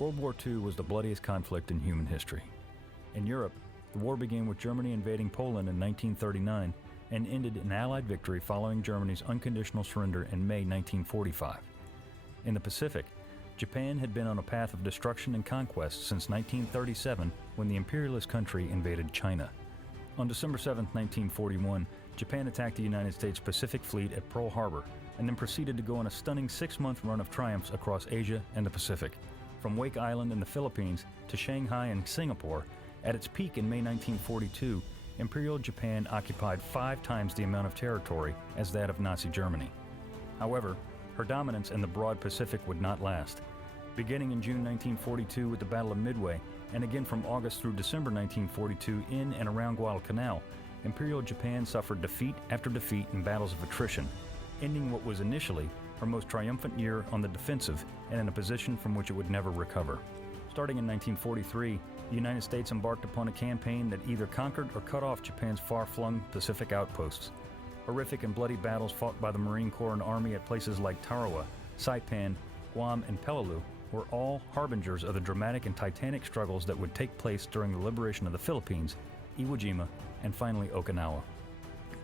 World War II was the bloodiest conflict in human history. In Europe, the war began with Germany invading Poland in 1939 and ended in Allied victory following Germany's unconditional surrender in May 1945. In the Pacific, Japan had been on a path of destruction and conquest since 1937 when the imperialist country invaded China. On December 7, 1941, Japan attacked the United States Pacific Fleet at Pearl Harbor and then proceeded to go on a stunning 6-month run of triumphs across Asia and the Pacific. From Wake Island in the Philippines to Shanghai and Singapore, at its peak in May 1942, Imperial Japan occupied 5 times the amount of territory as that of Nazi Germany. However, her dominance in the broad Pacific would not last. Beginning in June 1942 with the Battle of Midway, and again from August through December 1942 in and around Guadalcanal, Imperial Japan suffered defeat after defeat in battles of attrition, ending what was initially her most triumphant year on the defensive and in a position from which it would never recover. Starting in 1943, the United States embarked upon a campaign that either conquered or cut off Japan's far-flung Pacific outposts. Horrific and bloody battles fought by the Marine Corps and Army at places like Tarawa, Saipan, Guam, and Peleliu were all harbingers of the dramatic and titanic struggles that would take place during the liberation of the Philippines, Iwo Jima, and finally Okinawa.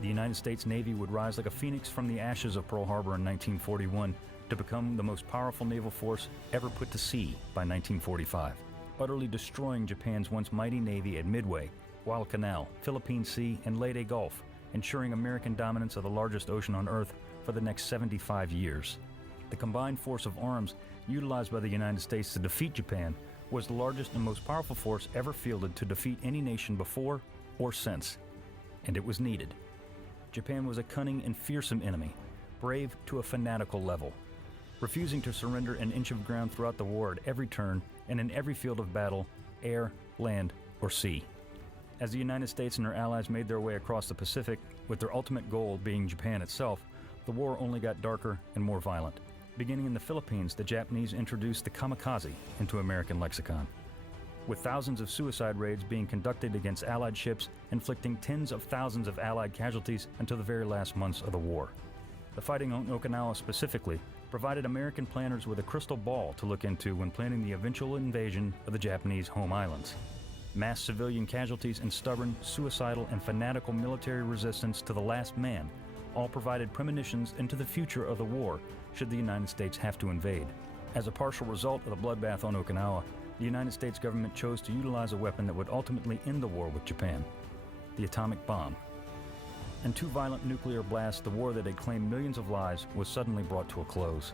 The United States Navy would rise like a phoenix from the ashes of Pearl Harbor in 1941 to become the most powerful naval force ever put to sea by 1945, utterly destroying Japan's once mighty navy at Midway, Guadalcanal, Philippine Sea, and Leyte Gulf, ensuring American dominance of the largest ocean on Earth for the next 75 years. The combined force of arms utilized by the United States to defeat Japan was the largest and most powerful force ever fielded to defeat any nation before or since, and it was needed. Japan was a cunning and fearsome enemy, brave to a fanatical level, refusing to surrender an inch of ground throughout the war at every turn and in every field of battle, air, land, or sea. As the United States and her allies made their way across the Pacific, with their ultimate goal being Japan itself, the war only got darker and more violent. Beginning in the Philippines, the Japanese introduced the kamikaze into American lexicon, with thousands of suicide raids being conducted against Allied ships, inflicting tens of thousands of Allied casualties until the very last months of the war. The fighting on Okinawa specifically provided American planners with a crystal ball to look into when planning the eventual invasion of the Japanese home islands. Mass civilian casualties and stubborn, suicidal, and fanatical military resistance to the last man all provided premonitions into the future of the war should the United States have to invade. As a partial result of the bloodbath on Okinawa, the United States government chose to utilize a weapon that would ultimately end the war with Japan, the atomic bomb. In 2 violent nuclear blasts, the war that had claimed millions of lives was suddenly brought to a close.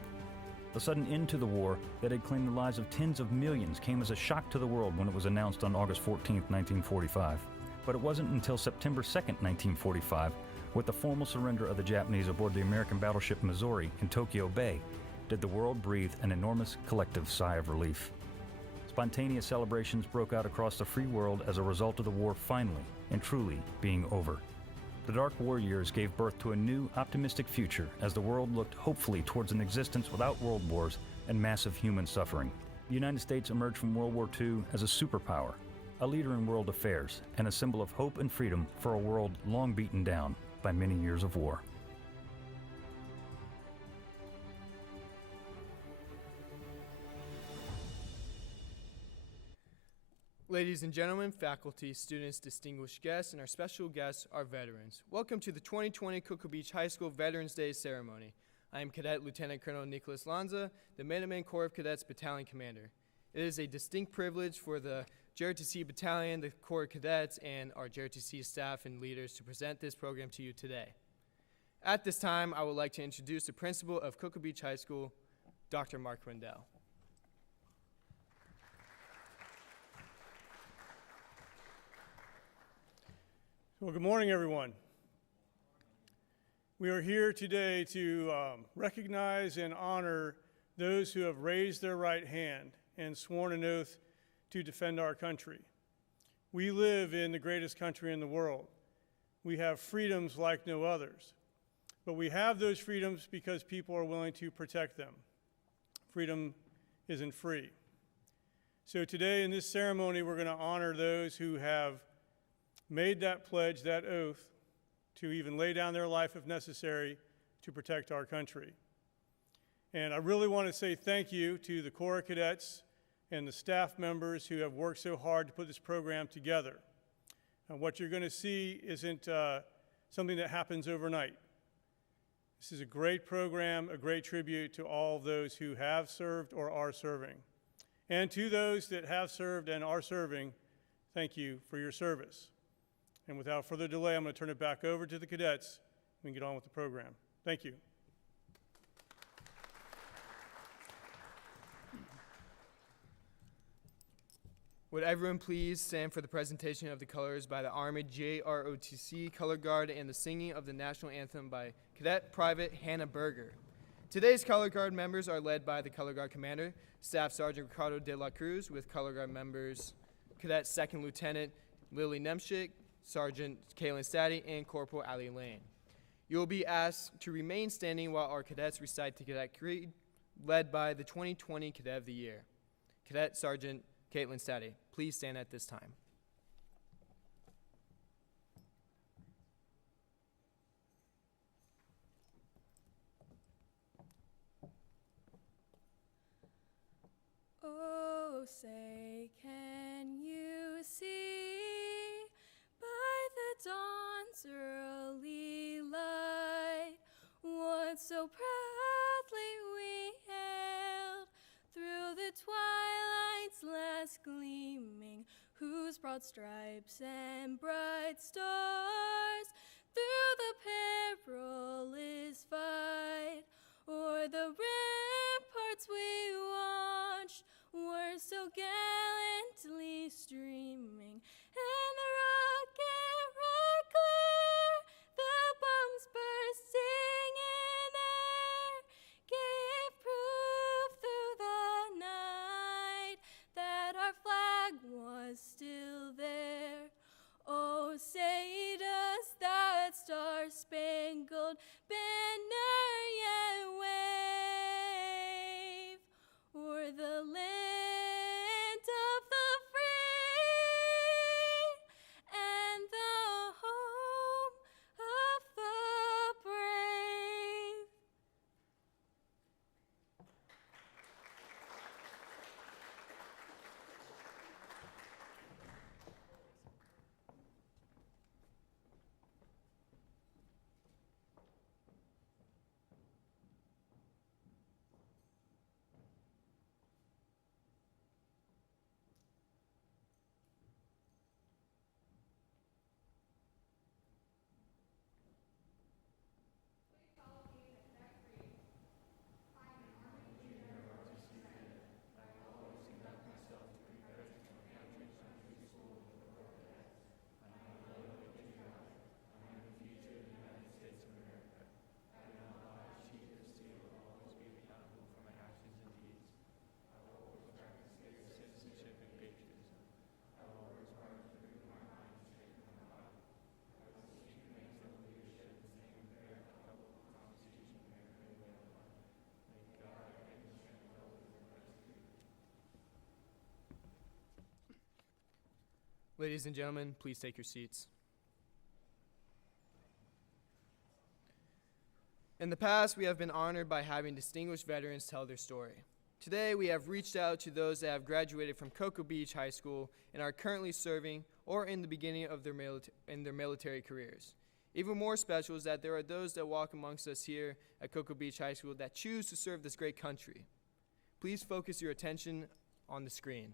The sudden end to the war that had claimed the lives of tens of millions came as a shock to the world when it was announced on August 14, 1945. But it wasn't until September 2, 1945, with the formal surrender of the Japanese aboard the American battleship Missouri in Tokyo Bay, did the world breathe an enormous collective sigh of relief. Spontaneous celebrations broke out across the free world as a result of the war finally and truly being over. The Dark War years gave birth to a new, optimistic future as the world looked hopefully towards an existence without world wars and massive human suffering. The United States emerged from World War II as a superpower, a leader in world affairs, and a symbol of hope and freedom for a world long beaten down by many years of war. Ladies and gentlemen, faculty, students, distinguished guests, and our special guests, our veterans. Welcome to the 2020 Cocoa Beach High School Veterans Day ceremony. I am Cadet Lieutenant Colonel Nicholas Lanza, the Minuteman Corps of Cadets Battalion Commander. It is a distinct privilege for the JROTC Battalion, the Corps of Cadets, and our JROTC staff and leaders to present this program to you today. At this time, I would like to introduce the principal of Cocoa Beach High School, Dr. Mark Rendell. Well, good morning, everyone. We are here today to recognize and honor those who have raised their right hand and sworn an oath to defend our country. We live in the greatest country in the world. We have freedoms like no others, but we have those freedoms because people are willing to protect them. Freedom isn't free. So today in this ceremony, we're going to honor those who have made that pledge, that oath, to even lay down their life if necessary to protect our country. And I really want to say thank you to the Corps of Cadets, and the staff members who have worked so hard to put this program together. And what you're going to see isn't something that happens overnight. This is a great program, a great tribute to all those who have served or are serving. And to those that have served and are serving, thank you for your service. And without further delay, I'm going to turn it back over to the cadets. We can get on with the program. Thank you. Would everyone please stand for the presentation of the colors by the Army JROTC Color Guard and the singing of the national anthem by Cadet Private Hannah Berger. Today's Color Guard members are led by the Color Guard Commander, Staff Sergeant Ricardo de la Cruz, with Color Guard members Cadet Second Lieutenant Lily Nemschik, Sergeant Kaylin Staddy, and Corporal Ali Lane. You will be asked to remain standing while our cadets recite the Cadet Creed, led by the 2020 Cadet of the Year. Cadet Sergeant Caitlin Staddy, please stand at this time. Oh, say, can you see by the dawn's early light what so proudly we hailed through the twilight's last gleaming, whose broad stripes and bright stars through the perilous fight o'er the ramparts we watched were so gallantly streaming, and the rocket red glare, the bombs bursting in air, gave proof through the night that our flag was still there. Oh, say does that star-spangled banner yet wave o'er the land of the free and the home of the brave? Ladies and gentlemen, please take your seats. In the past, we have been honored by having distinguished veterans tell their story. Today, we have reached out to those that have graduated from Cocoa Beach High School and are currently serving or in the beginning of their military careers. Even more special is that there are those that walk amongst us here at Cocoa Beach High School that choose to serve this great country. Please focus your attention on the screen.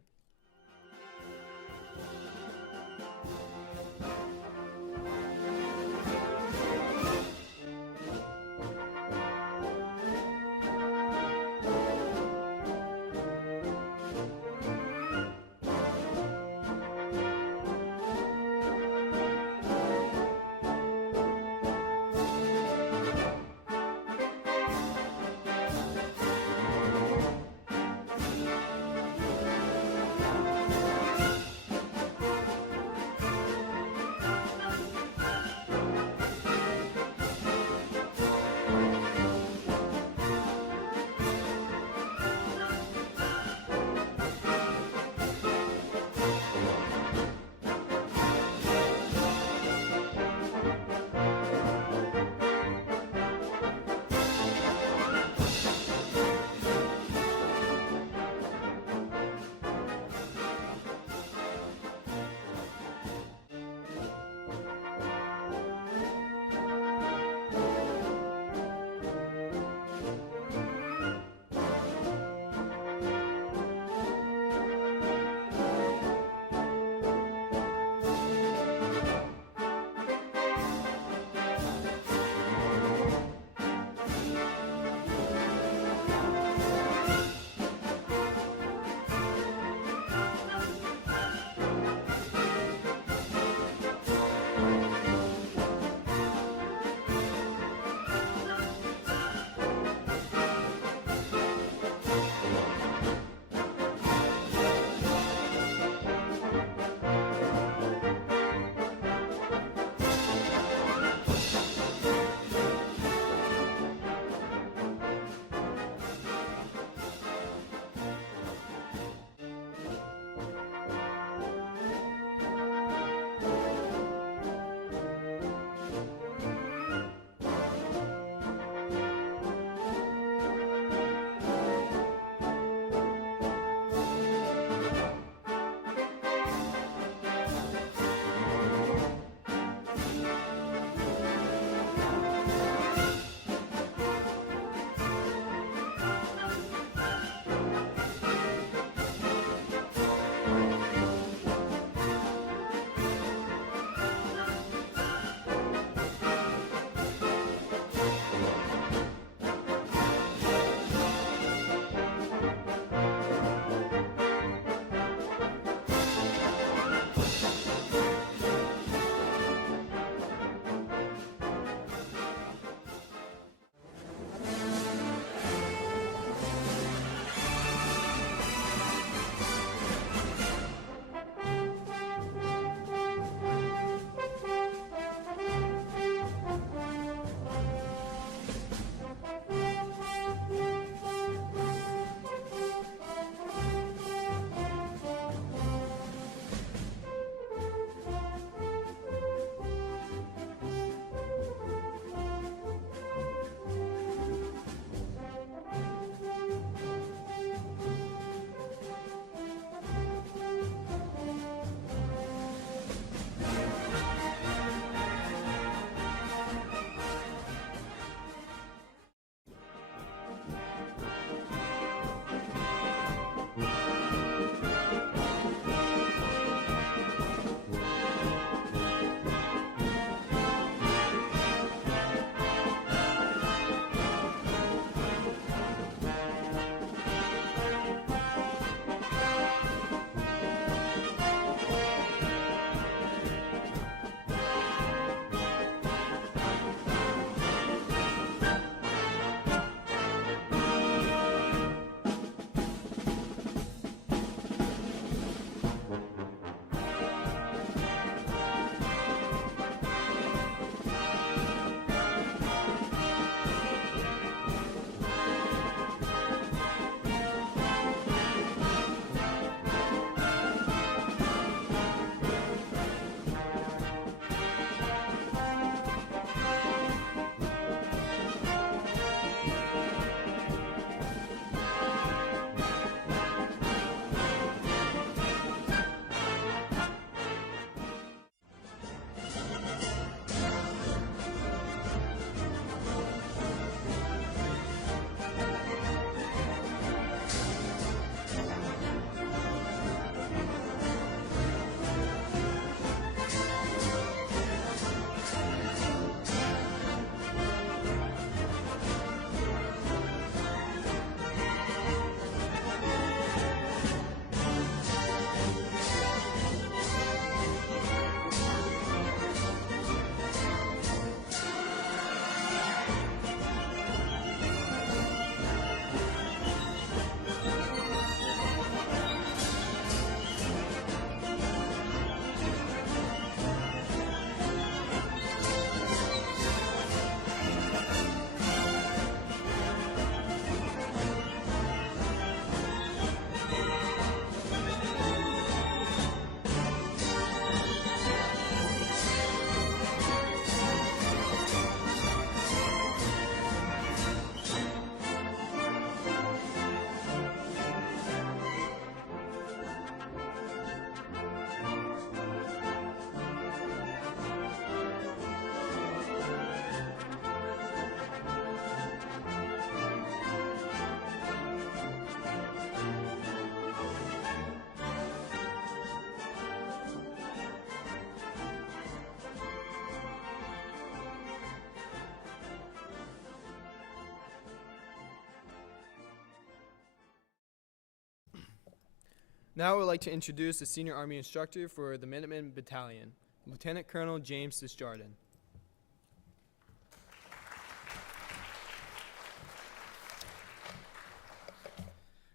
Now I would like to introduce the Senior Army Instructor for the Minuteman Battalion, Lieutenant Colonel James Desjardins.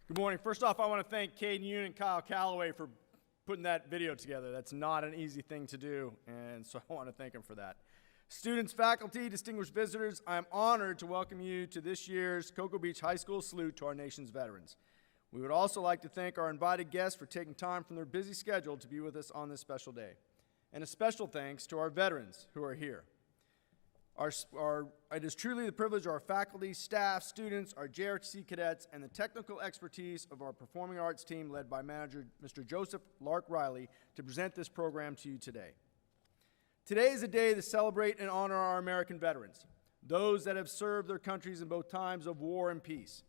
Good morning. First off, I want to thank Caden Yoon and Kyle Calloway for putting that video together. That's not an easy thing to do, and so I want to thank them for that. Students, faculty, distinguished visitors, I am honored to welcome you to this year's Cocoa Beach High School Salute to our nation's veterans. We would also like to thank our invited guests for taking time from their busy schedule to be with us on this special day. And a special thanks to our veterans who are here. It is truly the privilege of our faculty, staff, students, our JRTC cadets, and the technical expertise of our performing arts team led by manager Mr. Joseph Lark Riley to present this program to you today. Today is a day to celebrate and honor our American veterans, those that have served their countries in both times of war and peace.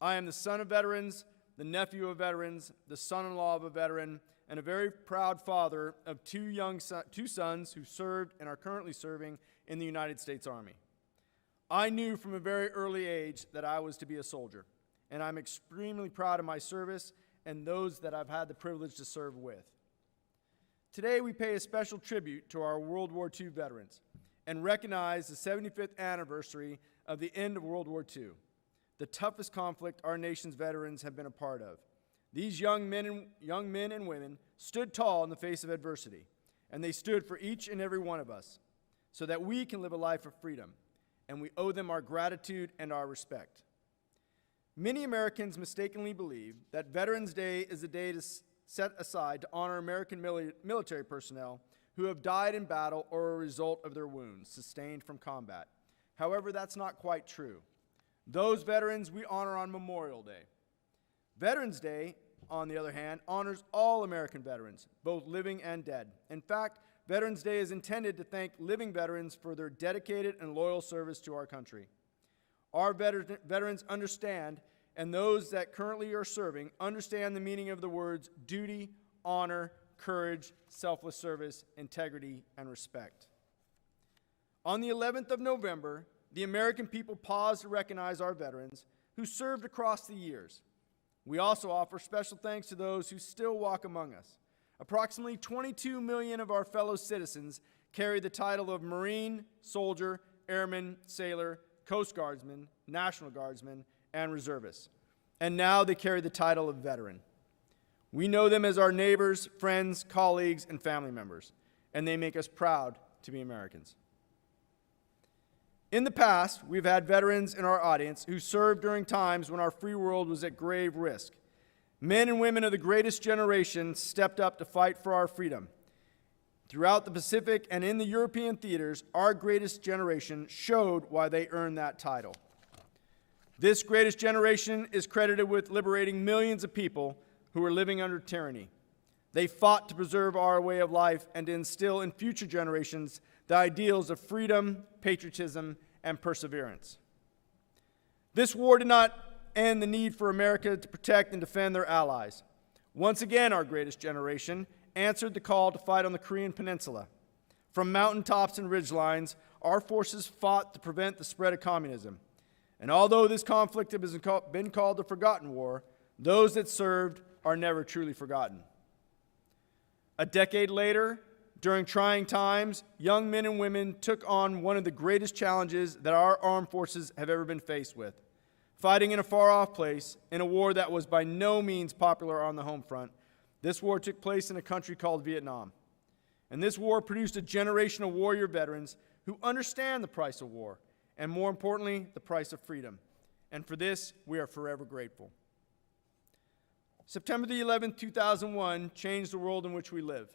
I am the son of veterans, the nephew of veterans, the son-in-law of a veteran, and a very proud father of two sons who served and are currently serving in the United States Army. I knew from a very early age that I was to be a soldier, and I'm extremely proud of my service and those that I've had the privilege to serve with. Today we pay a special tribute to our World War II veterans and recognize the 75th anniversary of the end of World War II, the toughest conflict our nation's veterans have been a part of. These young men and women stood tall in the face of adversity, and they stood for each and every one of us so that we can live a life of freedom, and we owe them our gratitude and our respect. Many Americans mistakenly believe that Veterans Day is a day to set aside to honor American military personnel who have died in battle or a result of their wounds sustained from combat. However, that's not quite true. Those veterans we honor on Memorial Day. Veterans Day, on the other hand, honors all American veterans, both living and dead. In fact, Veterans Day is intended to thank living veterans for their dedicated and loyal service to our country. Our veterans understand, and those that currently are serving understand the meaning of the words duty, honor, courage, selfless service, integrity, and respect. On the 11th of November, the American people pause to recognize our veterans who served across the years. We also offer special thanks to those who still walk among us. Approximately 22 million of our fellow citizens carry the title of Marine, Soldier, Airman, Sailor, Coast Guardsman, National Guardsman, and Reservist. And now they carry the title of Veteran. We know them as our neighbors, friends, colleagues, and family members, and they make us proud to be Americans. In the past, we've had veterans in our audience who served during times when our free world was at grave risk. Men and women of the greatest generation stepped up to fight for our freedom. Throughout the Pacific and in the European theaters, our greatest generation showed why they earned that title. This greatest generation is credited with liberating millions of people who were living under tyranny. They fought to preserve our way of life and to instill in future generations the ideals of freedom, patriotism, and perseverance. This war did not end the need for America to protect and defend their allies. Once again, our greatest generation answered the call to fight on the Korean Peninsula. From mountaintops and ridgelines, our forces fought to prevent the spread of communism. And although this conflict has been called the Forgotten War, those that served are never truly forgotten. A decade later, during trying times, young men and women took on one of the greatest challenges that our armed forces have ever been faced with. Fighting in a far-off place, in a war that was by no means popular on the home front, this war took place in a country called Vietnam. And this war produced a generation of warrior veterans who understand the price of war, and more importantly, the price of freedom. And for this, we are forever grateful. September the 11th, 2001 changed the world in which we live.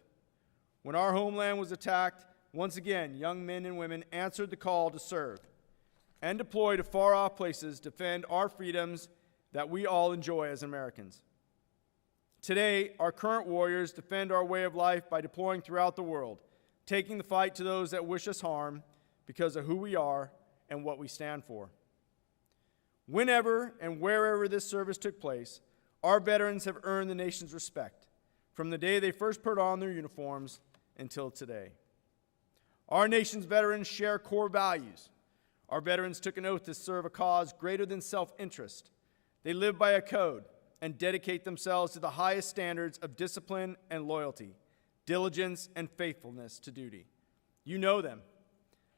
When our homeland was attacked, once again, young men and women answered the call to serve and deploy to far-off places to defend our freedoms that we all enjoy as Americans. Today, our current warriors defend our way of life by deploying throughout the world, taking the fight to those that wish us harm because of who we are and what we stand for. Whenever and wherever this service took place, our veterans have earned the nation's respect from the day they first put on their uniforms until today. Our nation's veterans share core values. Our veterans took an oath to serve a cause greater than self-interest. They live by a code and dedicate themselves to the highest standards of discipline and loyalty, diligence and faithfulness to duty. You know them.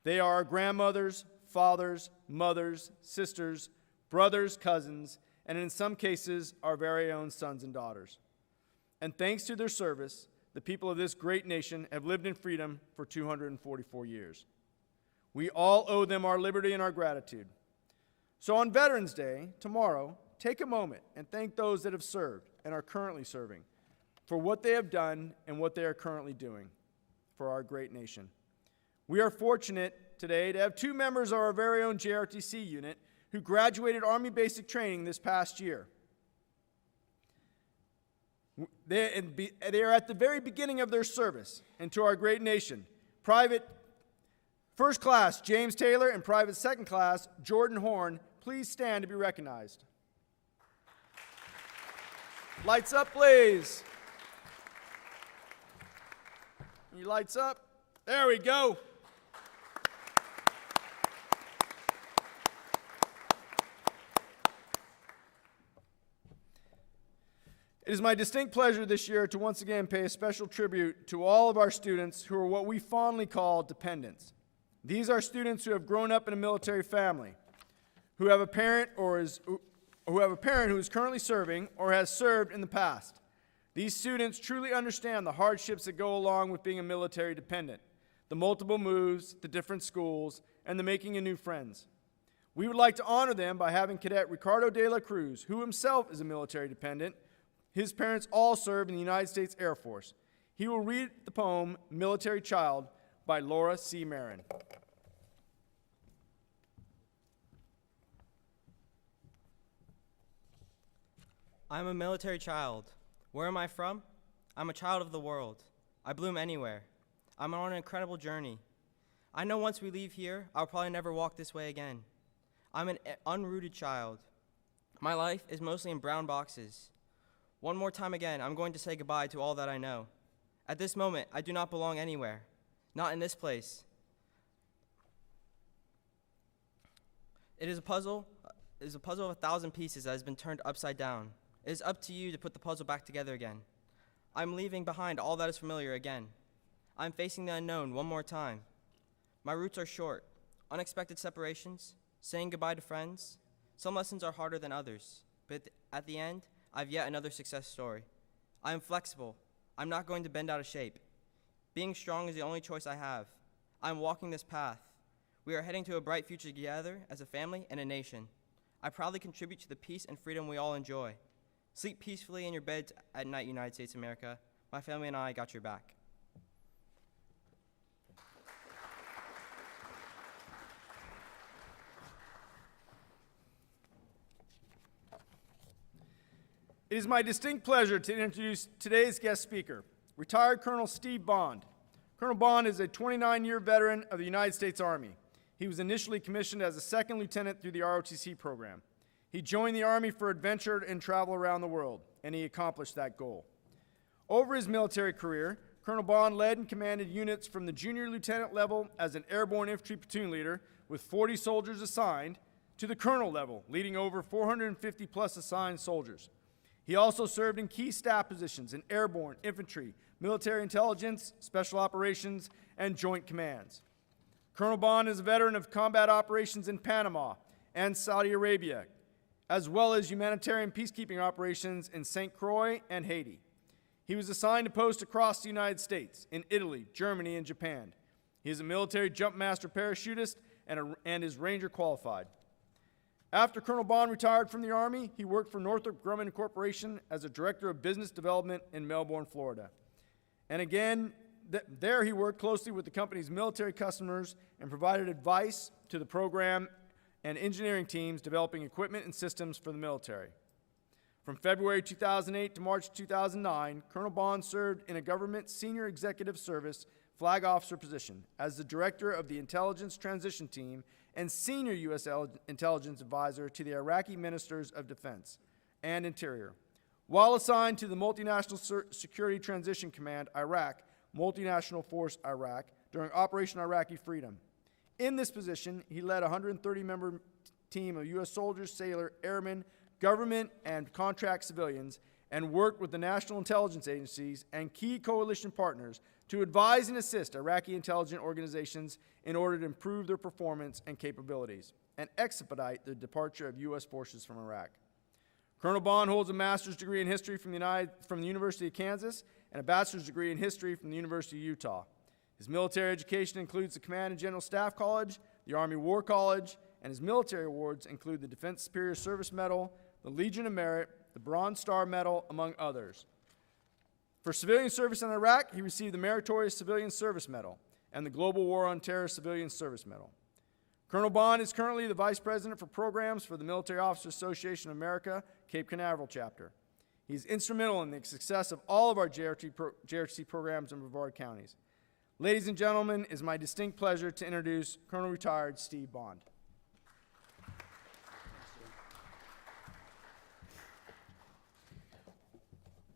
They are our grandmothers, fathers, mothers, sisters, brothers, cousins, and in some cases, our very own sons and daughters. And thanks to their service, the people of this great nation have lived in freedom for 244 years. We all owe them our liberty and our gratitude. So on Veterans Day, tomorrow, take a moment and thank those that have served and are currently serving for what they have done and what they are currently doing for our great nation. We are fortunate today to have two members of our very own JRTC unit who graduated Army basic training this past year. They are at the very beginning of their service and to our great nation. Private First Class James Taylor and Private Second Class Jordan Horn, please stand to be recognized. Lights up, please. Your lights up. There we go. It is my distinct pleasure this year to once again pay a special tribute to all of our students who are what we fondly call dependents. These are students who have grown up in a military family, who have a parent who is currently serving or has served in the past. These students truly understand the hardships that go along with being a military dependent, the multiple moves, the different schools, and the making of new friends. We would like to honor them by having Cadet Ricardo de la Cruz, who himself is a military dependent. His parents all served in the United States Air Force. He will read the poem, Military Child, by Laura C. Marin. I'm a military child. Where am I from? I'm a child of the world. I bloom anywhere. I'm on an incredible journey. I know once we leave here, I'll probably never walk this way again. I'm an unrooted child. My life is mostly in brown boxes. One more time again, I'm going to say goodbye to all that I know. At this moment, I do not belong anywhere. Not in this place. It is a puzzle of 1,000 pieces that has been turned upside down. It is up to you to put the puzzle back together again. I'm leaving behind all that is familiar again. I'm facing the unknown one more time. My roots are short, unexpected separations, saying goodbye to friends. Some lessons are harder than others, but at the end, I've yet another success story. I am flexible. I'm not going to bend out of shape. Being strong is the only choice I have. I'm walking this path. We are heading to a bright future together as a family and a nation. I proudly contribute to the peace and freedom we all enjoy. Sleep peacefully in your beds at night, United States of America. My family and I got your back. It is my distinct pleasure to introduce today's guest speaker, retired Colonel Steve Bond. Colonel Bond is a 29-year veteran of the United States Army. He was initially commissioned as a second lieutenant through the ROTC program. He joined the Army for adventure and travel around the world, and he accomplished that goal. Over his military career, Colonel Bond led and commanded units from the junior lieutenant level as an airborne infantry platoon leader with 40 soldiers assigned to the colonel level, leading over 450 plus assigned soldiers. He also served in key staff positions in airborne, infantry, military intelligence, special operations, and joint commands. Colonel Bond is a veteran of combat operations in Panama and Saudi Arabia, as well as humanitarian peacekeeping operations in St. Croix and Haiti. He was assigned to posts across the United States, in Italy, Germany, and Japan. He is a military jump master parachutist and is Ranger qualified. After Colonel Bond retired from the Army, he worked for Northrop Grumman Corporation as a director of business development in Melbourne, Florida. And again, there he worked closely with the company's military customers and provided advice to the program and engineering teams developing equipment and systems for the military. From February 2008 to March 2009, Colonel Bond served in a government senior executive service flag officer position as the director of the Intelligence Transition Team and senior U.S. intelligence advisor to the Iraqi Ministers of Defense and Interior. While assigned to the Multinational Security Transition Command, Iraq, Multinational Force Iraq, during Operation Iraqi Freedom. In this position, he led a 130-member team of U.S. soldiers, sailors, airmen, government and contract civilians, and worked with the national intelligence agencies and key coalition partners to advise and assist Iraqi intelligence organizations in order to improve their performance and capabilities and expedite the departure of U.S. forces from Iraq. Colonel Bond holds a master's degree in history from the University of Kansas and a bachelor's degree in history from the University of Utah. His military education includes the Command and General Staff College, the Army War College, and his military awards include the Defense Superior Service Medal, the Legion of Merit, the Bronze Star Medal, among others. For civilian service in Iraq, he received the Meritorious Civilian Service Medal and the Global War on Terror Civilian Service Medal. Colonel Bond is currently the Vice President for Programs for the Military Officers Association of America, Cape Canaveral chapter. He is instrumental in the success of all of our JRTC programs in Brevard counties. Ladies and gentlemen, it is my distinct pleasure to introduce Colonel Retired Steve Bond.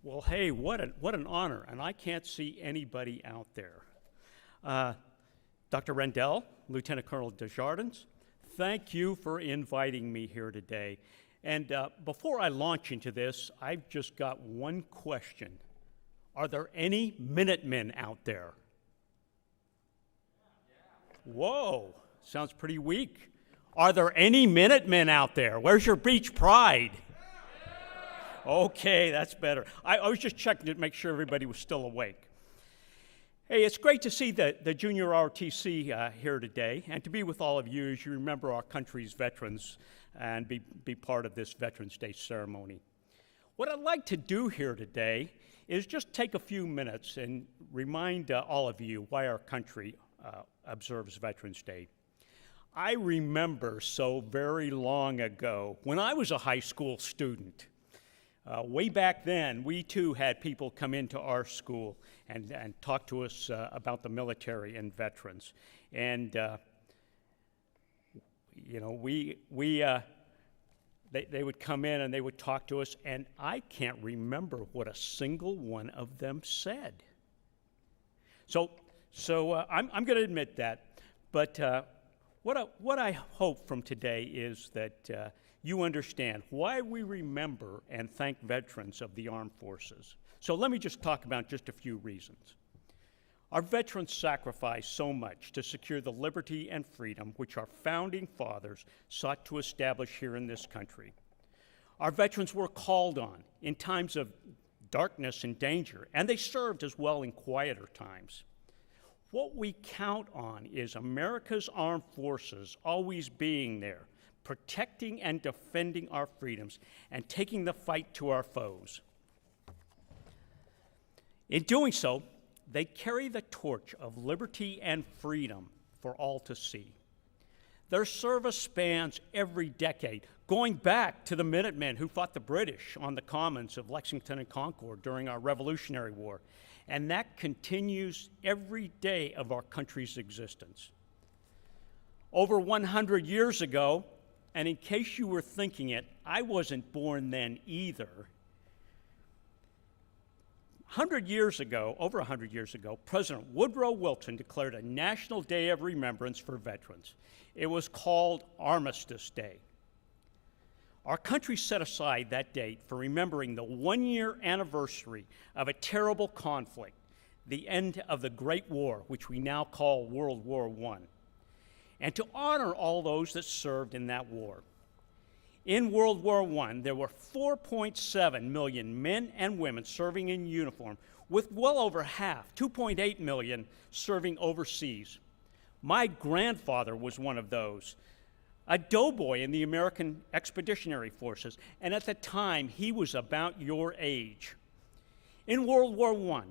Well, hey, what an honor, and I can't see anybody out there. Dr. Rendell, Lieutenant Colonel Desjardins, thank you for inviting me here today. And before I launch into this, I've just got one question. Are there any Minutemen out there? Whoa, sounds pretty weak. Are there any Minutemen out there? Where's your beach pride? Okay, that's better. I was just checking to make sure everybody was still awake. Hey, it's great to see the Junior ROTC here today, and to be with all of you as you remember our country's veterans and be part of this Veterans Day ceremony. What I'd like to do here today is just take a few minutes and remind all of you why our country observes Veterans Day. I remember so very long ago, when I was a high school student, way back then, we too had people come into our school and talk to us about the military and veterans. And, you know, they would come in and they would talk to us, and I can't remember what a single one of them said. So I'm going to admit that, but what I hope from today is that you understand why we remember and thank veterans of the armed forces. So let me just talk about just a few reasons. Our veterans sacrificed so much to secure the liberty and freedom which our founding fathers sought to establish here in this country. Our veterans were called on in times of darkness and danger, and they served as well in quieter times. What we count on is America's armed forces always being there, protecting and defending our freedoms, and taking the fight to our foes. In doing so, they carry the torch of liberty and freedom for all to see. Their service spans every decade, going back to the Minutemen who fought the British on the commons of Lexington and Concord during our Revolutionary War, and that continues every day of our country's existence. Over 100 years ago, and in case you were thinking it, I wasn't born then either. Over 100 years ago, President Woodrow Wilson declared a National Day of Remembrance for Veterans. It was called Armistice Day. Our country set aside that date for remembering the one-year anniversary of a terrible conflict, the end of the Great War, which we now call World War I, and to honor all those that served in that war. In World War I, there were 4.7 million men and women serving in uniform, with well over half, 2.8 million, serving overseas. My grandfather was one of those, a doughboy in the American Expeditionary Forces, and at the time, he was about your age. In World War I,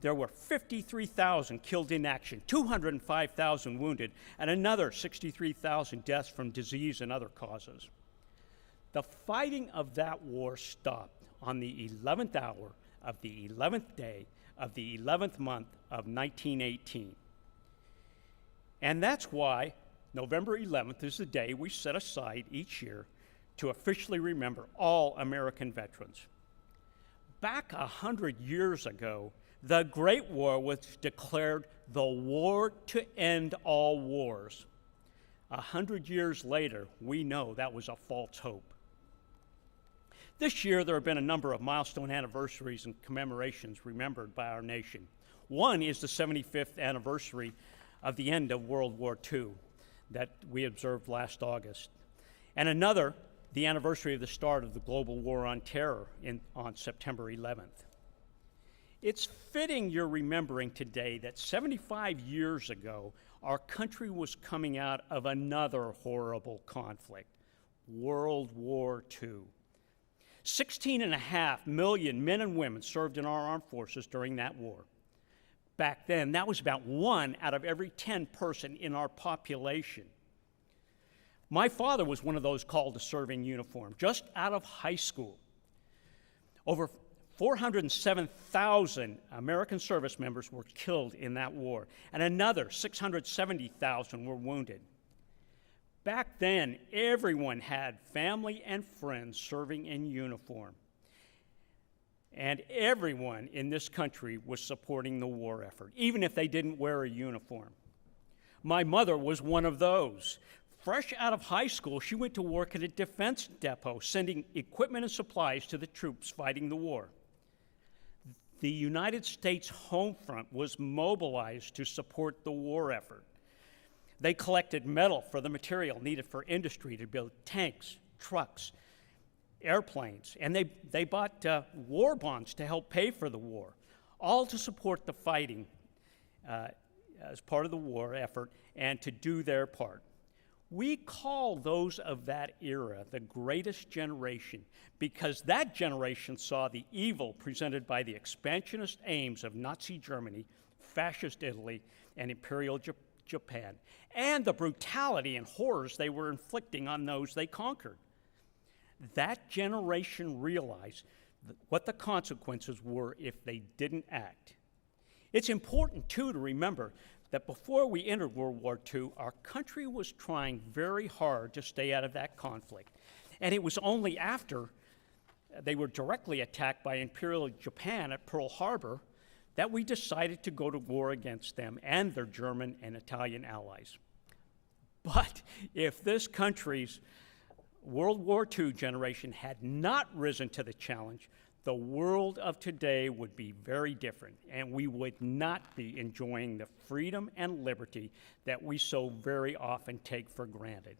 there were 53,000 killed in action, 205,000 wounded, and another 63,000 deaths from disease and other causes. The fighting of that war stopped on the 11th hour of the 11th day of the 11th month of 1918. And that's why November 11th is the day we set aside each year to officially remember all American veterans. Back 100 years ago, the Great War was declared the war to end all wars. 100 years later, we know that was a false hope. This year, there have been a number of milestone anniversaries and commemorations remembered by our nation. One is the 75th anniversary of the end of World War II that we observed last August. And another, the anniversary of the start of the global war on terror on September 11th. It's fitting you're remembering today that 75 years ago, our country was coming out of another horrible conflict, World War II. 16.5 million men and women served in our armed forces during that war. Back then, that was about 1 out of every 10 person in our population. My father was one of those called to serve in uniform, just out of high school. Over 407,000 American service members were killed in that war, and another 670,000 were wounded. Back then, everyone had family and friends serving in uniform, and everyone in this country was supporting the war effort, even if they didn't wear a uniform. My mother was one of those. Fresh out of high school, she went to work at a defense depot, sending equipment and supplies to the troops fighting the war. The United States home front was mobilized to support the war effort. They collected metal for the material needed for industry to build tanks, trucks, airplanes, and they bought war bonds to help pay for the war, all to support the fighting as part of the war effort and to do their part. We call those of that era the greatest generation because that generation saw the evil presented by the expansionist aims of Nazi Germany, fascist Italy, and Imperial Japan, and the brutality and horrors they were inflicting on those they conquered. That generation realized what the consequences were if they didn't act. It's important, too, to remember that before we entered World War II, our country was trying very hard to stay out of that conflict. And it was only after they were directly attacked by Imperial Japan at Pearl Harbor that we decided to go to war against them and their German and Italian allies. But if this country's World War II generation had not risen to the challenge, the world of today would be very different, and we would not be enjoying the freedom and liberty that we so very often take for granted.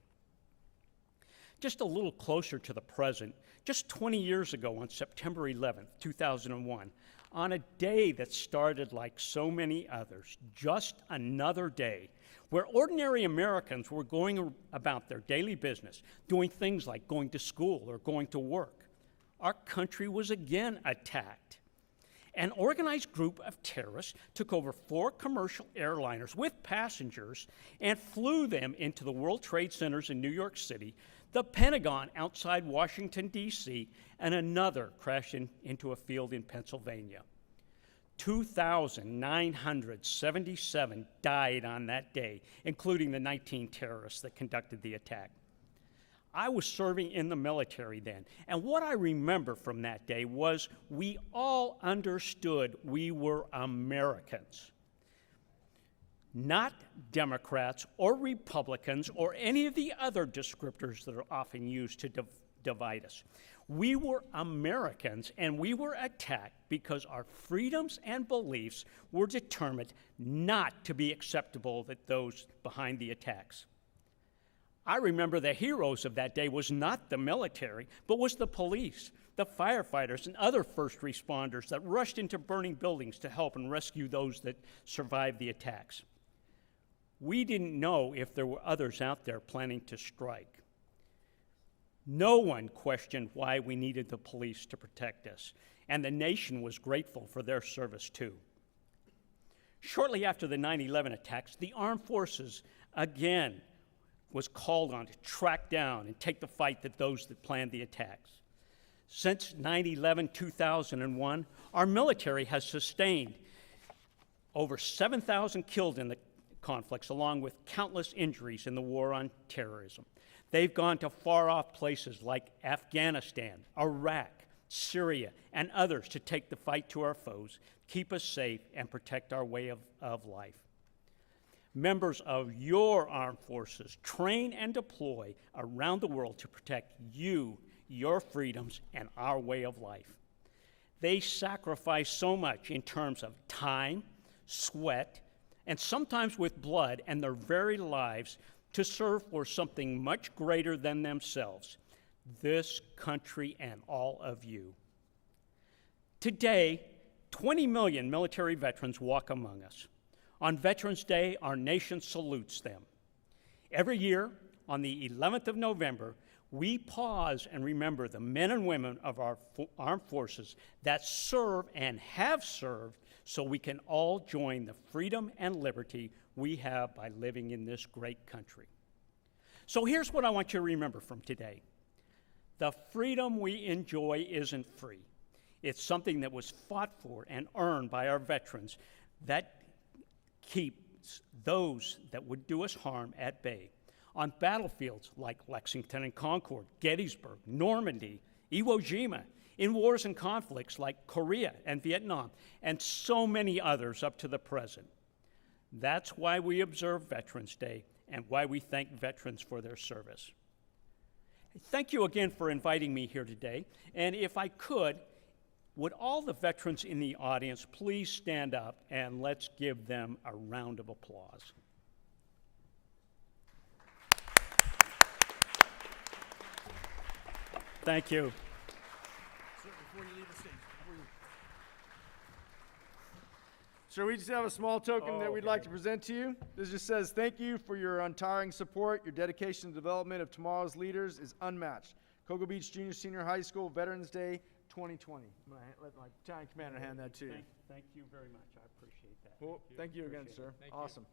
Just a little closer to the present, just 20 years ago on September 11th, 2001, on a day that started like so many others, just another day, where ordinary Americans were going about their daily business, doing things like going to school or going to work, our country was again attacked. An organized group of terrorists took over 4 commercial airliners with passengers and flew them into the World Trade Centers in New York City, the Pentagon outside Washington, D.C., and another crashed into a field in Pennsylvania. 2,977 died on that day, including the 19 terrorists that conducted the attack. I was serving in the military then, and what I remember from that day was we all understood we were Americans, not Democrats or Republicans or any of the other descriptors that are often used to divide us. We were Americans, and we were attacked because our freedoms and beliefs were determined not to be acceptable to those behind the attacks. I remember the heroes of that day was not the military, but was the police, the firefighters, and other first responders that rushed into burning buildings to help and rescue those that survived the attacks. We didn't know if there were others out there planning to strike. No one questioned why we needed the police to protect us, and the nation was grateful for their service too. Shortly after the 9/11 attacks, the armed forces again was called on to track down and take the fight to those that planned the attacks. Since 9/11-2001, our military has sustained over 7,000 killed in the conflicts, along with countless injuries in the war on terrorism. They've gone to far-off places like Afghanistan, Iraq, Syria, and others to take the fight to our foes, keep us safe, and protect our way of life. Members of your armed forces train and deploy around the world to protect you, your freedoms, and our way of life. They sacrifice so much in terms of time, sweat, and sometimes with blood and their very lives to serve for something much greater than themselves, this country and all of you. Today, 20 million military veterans walk among us. On Veterans Day, our nation salutes them. Every year, on the 11th of November, we pause and remember the men and women of our armed forces that serve and have served so we can all join the freedom and liberty we have by living in this great country. So here's what I want you to remember from today. The freedom we enjoy isn't free. It's something that was fought for and earned by our veterans that keeps those that would do us harm at bay. On battlefields like Lexington and Concord, Gettysburg, Normandy, Iwo Jima, in wars and conflicts like Korea and Vietnam, and so many others up to the present. That's why we observe Veterans Day and why we thank veterans for their service. Thank you again for inviting me here today, and if I could, would all the veterans in the audience please stand up and let's give them a round of applause. Thank you. Sir, we just have a small token that we'd like to present to you. This just says, thank you for your untiring support. Your dedication to the development of tomorrow's leaders is unmatched. Cocoa Beach Junior Senior High School Veterans Day 2020. I'm going to let my battalion commander hand that to you. Thank you very much. I appreciate that. Well, thank you again, sir. Thank you. Awesome.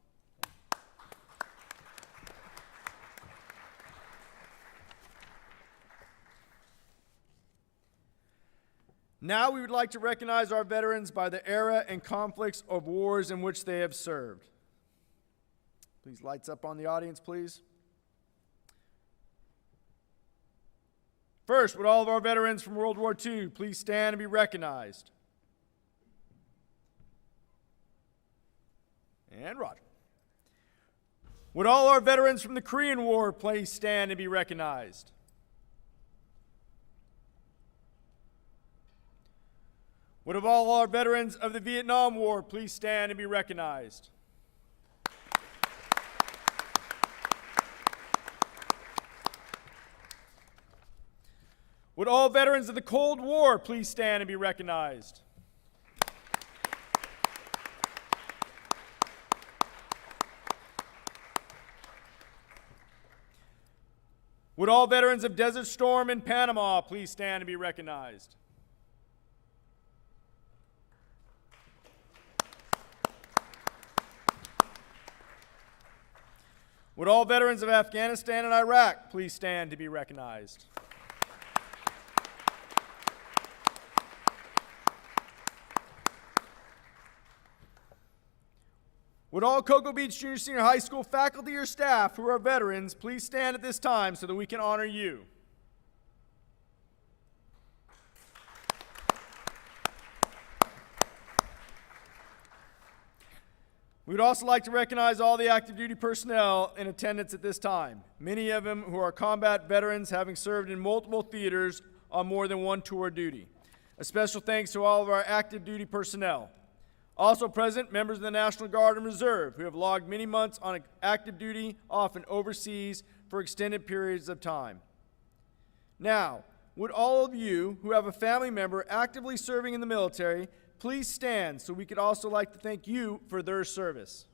Now we would like to recognize our veterans by the era and conflicts of wars in which they have served. Please, lights up on the audience, please. First, would all of our veterans from World War II please stand and be recognized? And Roger. Would all our veterans from the Korean War please stand and be recognized? Would all our veterans of the Vietnam War please stand and be recognized? Would all veterans of the Cold War please stand and be recognized? Would all veterans of Desert Storm in Panama please stand and be recognized? Would all veterans of Afghanistan and Iraq please stand to be recognized? Would all Cocoa Beach Junior Senior High School faculty or staff who are veterans please stand at this time so that we can honor you? We would also like to recognize all the active duty personnel in attendance at this time, many of them who are combat veterans having served in multiple theaters on more than one tour of duty. A special thanks to all of our active duty personnel. Also present, members of the National Guard and Reserve who have logged many months on active duty, often overseas, for extended periods of time. Now, would all of you who have a family member actively serving in the military please stand so we could also like to thank you for their service.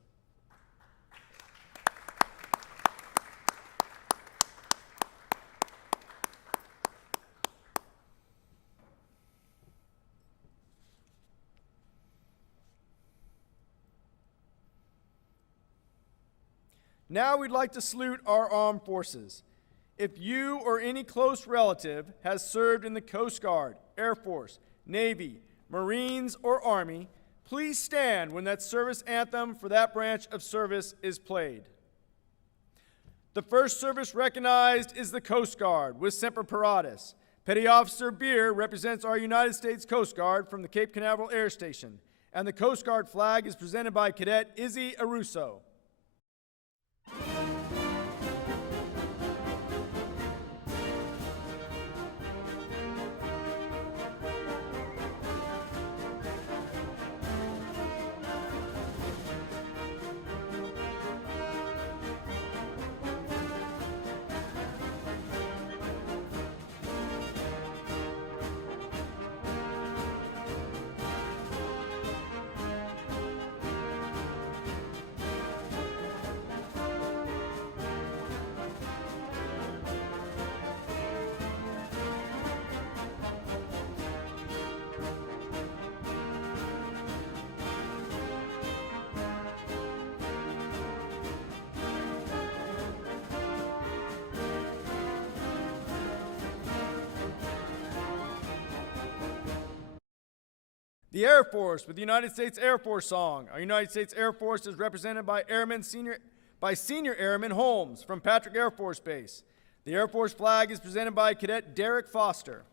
Now we'd like to salute our armed forces. If you or any close relative has served in the Coast Guard, Air Force, Navy, Marines, or Army, please stand when that service anthem for that branch of service is played. The first service recognized is the Coast Guard with Semper Paratus. Petty Officer Beer represents our United States Coast Guard from the Cape Canaveral Air Station, and the Coast Guard flag is presented by Cadet Izzy Aruso. The Air Force with the United States Air Force song. Our United States Air Force is represented by Senior Airman Holmes from Patrick Air Force Base. The Air Force flag is presented by Cadet Derek Foster.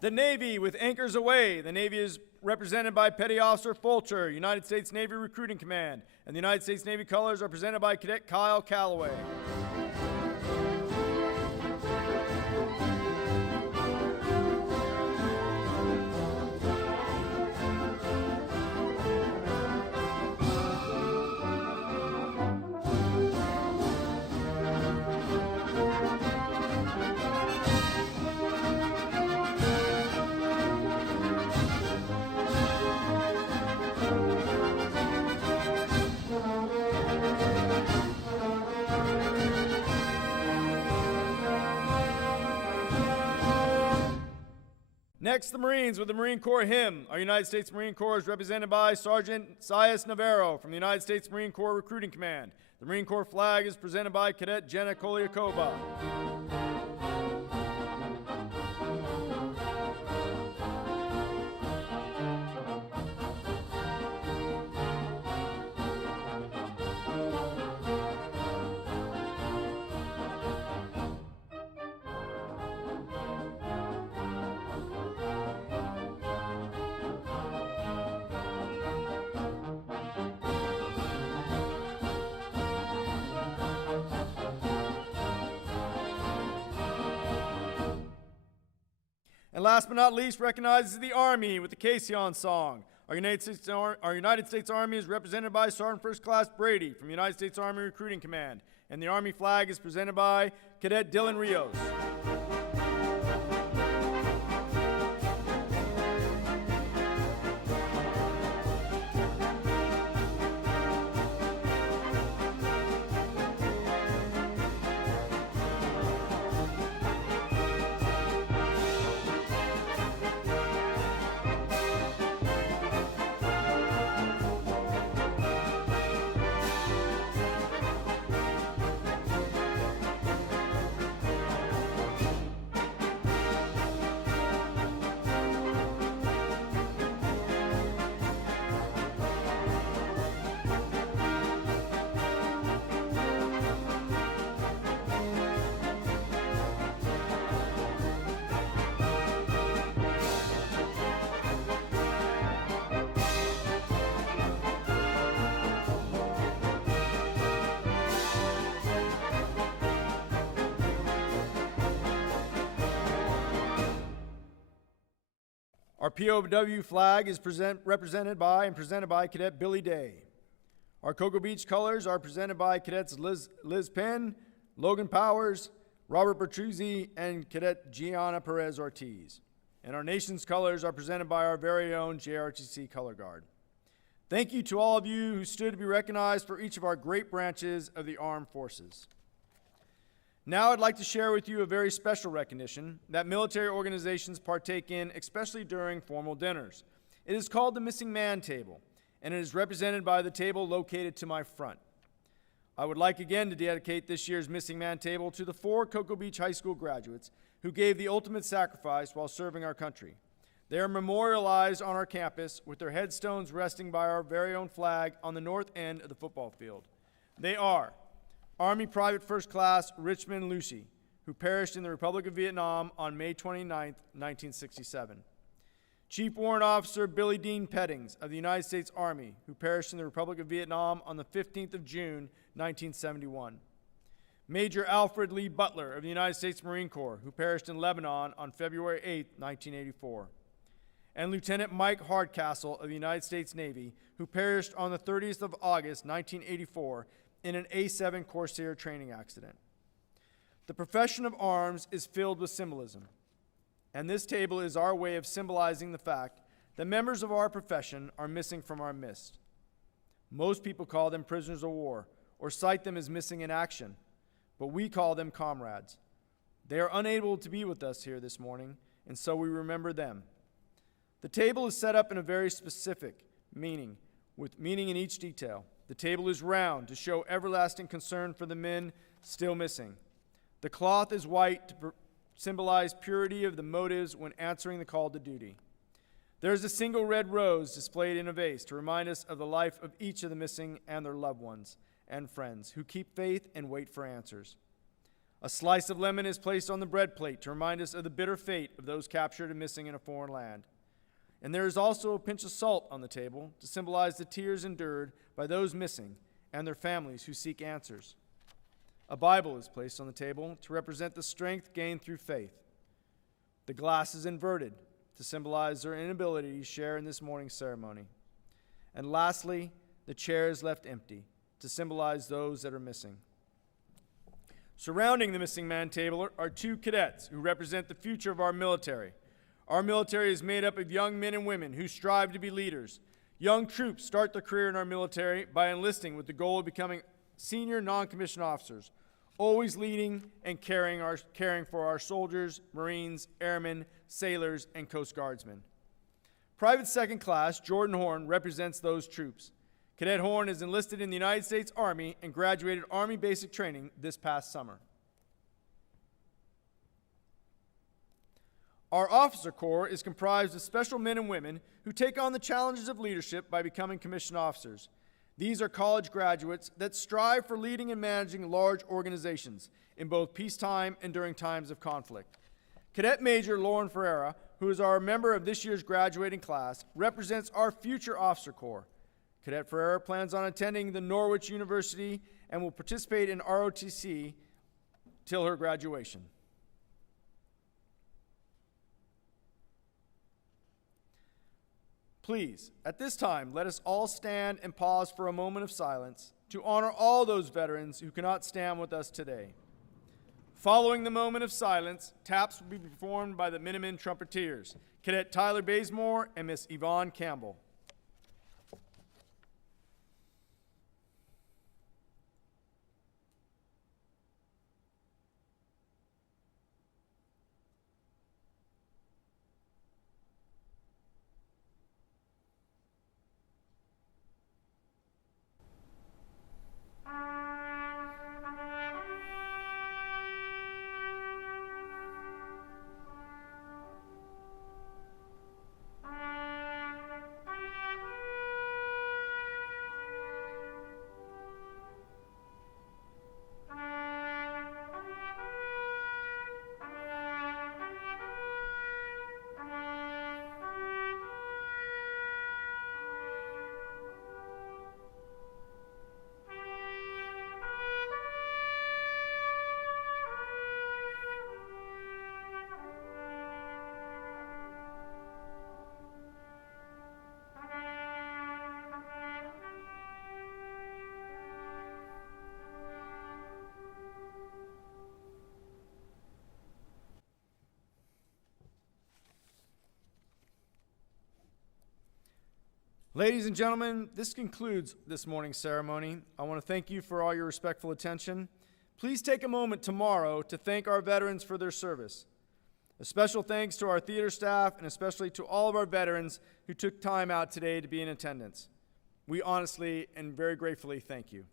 The Navy with Anchors Away. The Navy is represented by Petty Officer Fulcher, United States Navy Recruiting Command, and the United States Navy colors are presented by Cadet Kyle Calloway. Next, the Marines with the Marine Corps hymn. Our United States Marine Corps is represented by Sergeant Sias Navarro from the United States Marine Corps Recruiting Command. The Marine Corps flag is presented by Cadet Jenna Kolyakova. And last but not least, recognizes the Army with the Caisson song. Our United States Army is represented by Sergeant First Class Brady from United States Army Recruiting Command. And the Army flag is presented by Cadet Dylan Rios. Our POW flag is represented by Cadet Billy Day. Our Cocoa Beach colors are presented by Cadets Liz Penn, Logan Powers, Robert Bertruzzi, and Cadet Gianna Perez Ortiz. And our nation's colors are presented by our very own JROTC Color Guard. Thank you to all of you who stood to be recognized for each of our great branches of the armed forces. Now I'd like to share with you a very special recognition that military organizations partake in, especially during formal dinners. It is called the Missing Man Table, and it is represented by the table located to my front. I would like again to dedicate this year's Missing Man Table to the 4 Cocoa Beach High School graduates who gave the ultimate sacrifice while serving our country. They are memorialized on our campus with their headstones resting by our very own flag on the north end of the football field. They are Army Private First Class Richmond Lucy, who perished in the Republic of Vietnam on May 29, 1967. Chief Warrant Officer Billy Dean Pettings of the United States Army, who perished in the Republic of Vietnam on the 15th of June, 1971. Major Alfred Lee Butler of the United States Marine Corps, who perished in Lebanon on February 8, 1984. And Lieutenant Mike Hardcastle of the United States Navy, who perished on the 30th of August, 1984, in an A-7 Corsair training accident. The profession of arms is filled with symbolism, and this table is our way of symbolizing the fact that members of our profession are missing from our midst. Most people call them prisoners of war or cite them as missing in action, but we call them comrades. They are unable to be with us here this morning, and so we remember them. The table is set up in a very specific meaning, with meaning in each detail. The table is round to show everlasting concern for the men still missing. The cloth is white to symbolize purity of the motives when answering the call to duty. There is a single red rose displayed in a vase to remind us of the life of each of the missing and their loved ones and friends who keep faith and wait for answers. A slice of lemon is placed on the bread plate to remind us of the bitter fate of those captured and missing in a foreign land. And there is also a pinch of salt on the table to symbolize the tears endured by those missing and their families who seek answers. A Bible is placed on the table to represent the strength gained through faith. The glass is inverted to symbolize their inability to share in this morning's ceremony. And lastly, the chair is left empty to symbolize those that are missing. Surrounding the missing man table are two cadets who represent the future of our military. Our military is made up of young men and women who strive to be leaders. Young troops start their career in our military by enlisting with the goal of becoming senior non-commissioned officers, always leading and caring for our soldiers, Marines, airmen, sailors, and Coast Guardsmen. Private Second Class Jordan Horn represents those troops. Cadet Horn is enlisted in the United States Army and graduated Army basic training this past summer. Our officer corps is comprised of special men and women who take on the challenges of leadership by becoming commissioned officers. These are college graduates that strive for leading and managing large organizations in both peacetime and during times of conflict. Cadet Major Lauren Ferreira, who is our member of this year's graduating class, represents our future officer corps. Cadet Ferreira plans on attending the Norwich University and will participate in ROTC till her graduation. Please, at this time, let us all stand and pause for a moment of silence to honor all those veterans who cannot stand with us today. Following the moment of silence, taps will be performed by the Minutemen Trumpeters, Cadet Tyler Bazemore and Miss Yvonne Campbell. Ladies and gentlemen, this concludes this morning's ceremony. I want to thank you for all your respectful attention. Please take a moment tomorrow to thank our veterans for their service. A special thanks to our theater staff and especially to all of our veterans who took time out today to be in attendance. We honestly and very gratefully thank you.